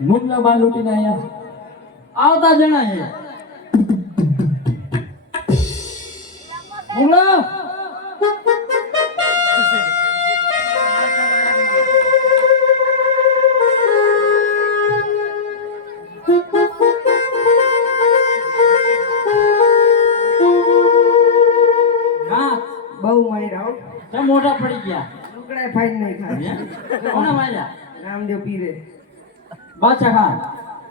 મુગલા લૂટીને અહીંયા આવતા જણા છે તે મોટા પડી ગયા. ટુકડાય ફાઈન નહીં ખાય કોને માર્યા રામદેવ પીરે. બાદશાહ ખાન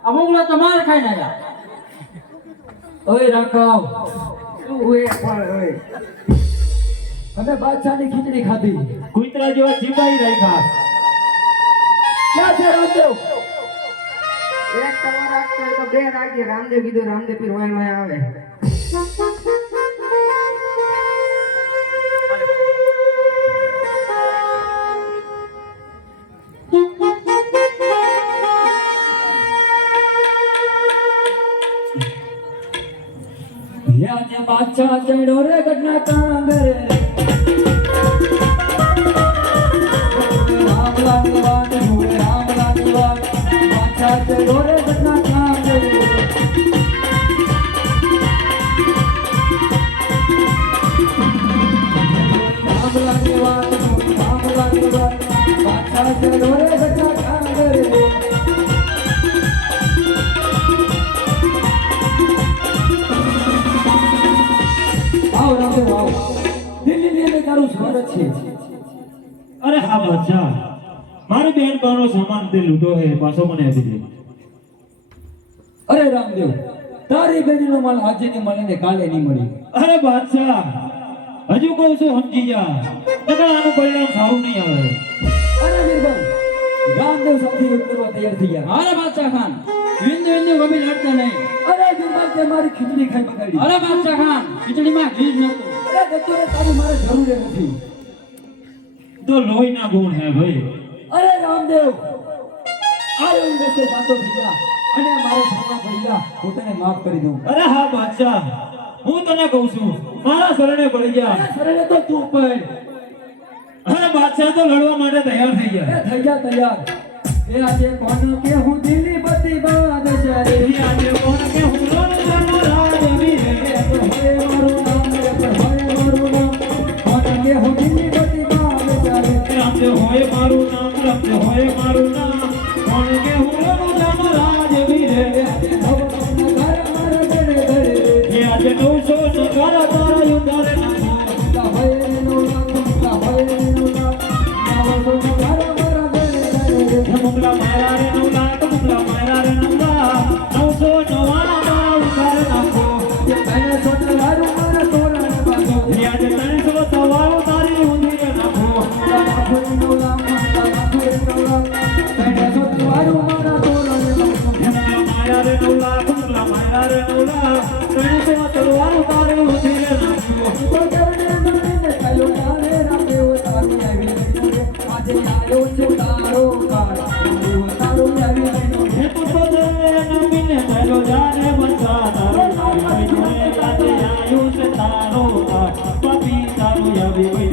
આ મુગલા તમારે ખાઈને આવ્યા ઓય રાખાવ શું હોય પણ ઓય અમે બાદશાહની ખીચડી ખાધી. કુતરા જેવા જીવાઈ રાખ્યા. ક્યાં છે રામદેવ? એક કલાક રાખતો તો બે રાખીએ રામદેવ કીધું રામદેવ પીર હોય આવે. બાદશાહ ચડ્યો રે ઘટના કાંગરે રામ લાગવાન હુએ રામ લાગવાન પાછા ચડ્યો રે ઘટના કાંગરે રામ લાગવાન રામ લાગવાન બાદશાહ ચડ્યો રે ઘટના અરે હા બાદશાહ મારી બેન પાનો સામાન તે લૂંટો હે પાછો મને આપી દે. અરે રામદેવ તારી બેનીનો માલ આજે નહીં મળે ને કાલે નહીં મળી. અરે બાદશાહ હજુ કહું છું સમજી જા. નકર આનું પરિણામ સારું નહીં આવે. અરે વીરબલ રામદેવ સાથે યુદ્ધ કરવા તૈયાર થઈ ગયા. અરે બાદશાહ ખાન વિંદ વિંદ કભી લડતા નહીં. અરે વીરબલ તે મારી ખીચડી ખાઈ બગાડી અરે બાદશાહ ખાન ખીચડીમાં ઘી જ નતું અરે દત્તો રે તારી મારે જરૂર નથી. તો લોહીના ગુણ હે ભાઈ. અરે રામદેવ આયો ઇન્દ્રસે શાંતો થઈ ગયા અને મારા સામા પડી ગયા. હું તને માફ કરી દઉં. અરે હા બાદશાહ. હું તને કહું છું મારા શરણે પડી ગયા. શરણે તો તું પણ. અરે બાદશાહ તો લડવા માટે તૈયાર થઈ ગયા. થઈ ગયા તૈયાર. એ આજે કોણ કે હું દિલ્હી બતી બાદ છે આજે કોણ કે હું મારું નામ રામદેવ હોય મારું નામ. કોણ કે તારું આવી હે પુષ્પ દે નમીને થયેલો જાને બચા તારો આવી ગયો રે આજે આયુ છે તારો તાર. પપી તારું આવી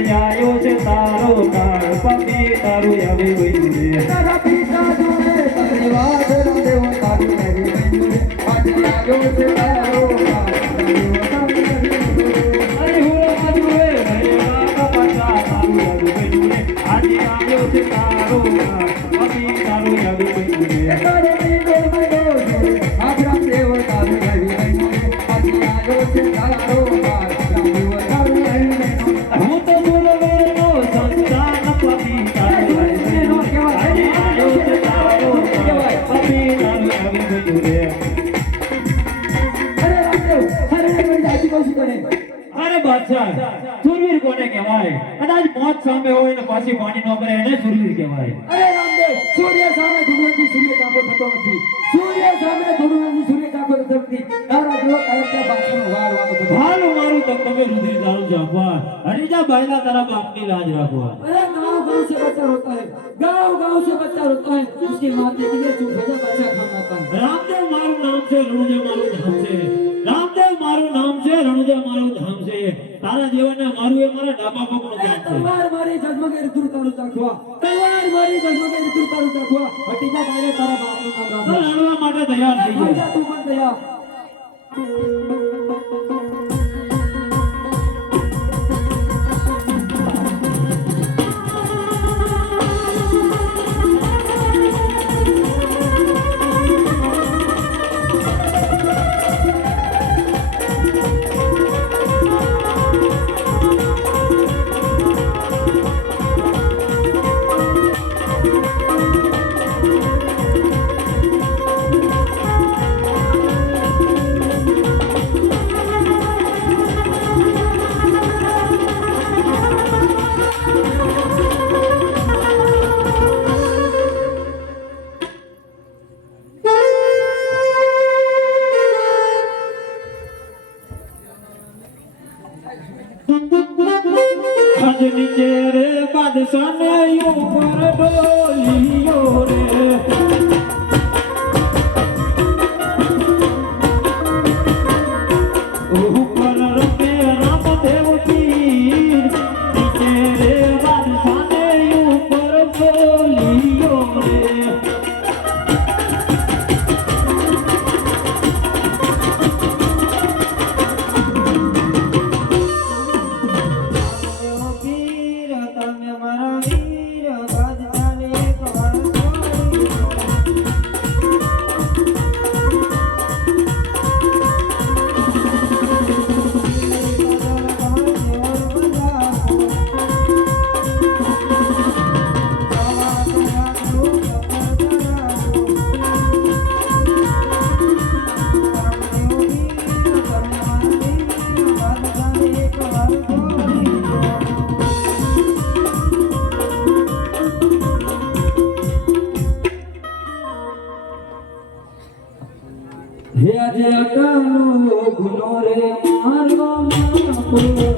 આજે આયો છે તારો તાર સુરવીર કોને કહેવાય. કદાચ મોત સામે હોય ને પાછી પાણી નો ભરે એને સુરવીર કહેવાય. અરે રામદેવ સૂર્ય સામે ધૂળવંતી સૂર્ય જાગો થતો નથી. સૂર્ય સામે ધૂળવંતી સૂર્ય જાગો થતો નથી. તારા જો કાયકા બાપનો વાર વાગો ભાલો મારું તો તમે રુધિર દારૂ જાગવા હરીજા બાયલા તારા બાપની લાજ રાખવા અરે ગાંવ ગાંવ સે બચ્ચા રોતા હે. ગાંવ ગાંવ સે બચ્ચા રોતા હે. ઉસકી માતા કે ચૂપ હે બચ્ચા ખાના રામદેવ મારું નામ છે રુણજે મારું નામ છે. રામ મારું નામ છે રણુજા મારું ધામ છે. તારા જીવનને મારું એ મારા ડાબા પગનું ધ્યાન છે. તલવાર મારી જન્મગે ઋતુ તારું ચાખવા. તલવાર મારી જન્મગે ઋતુ તારું ચાખવા. હટીના બાયરે તારા બાપનું નામ તો રાખવા લડવા માટે તૈયાર થઈ જા. તું પણ તૈયાર. હે આજે અકાલો ગુનો રે મારો માફ કરો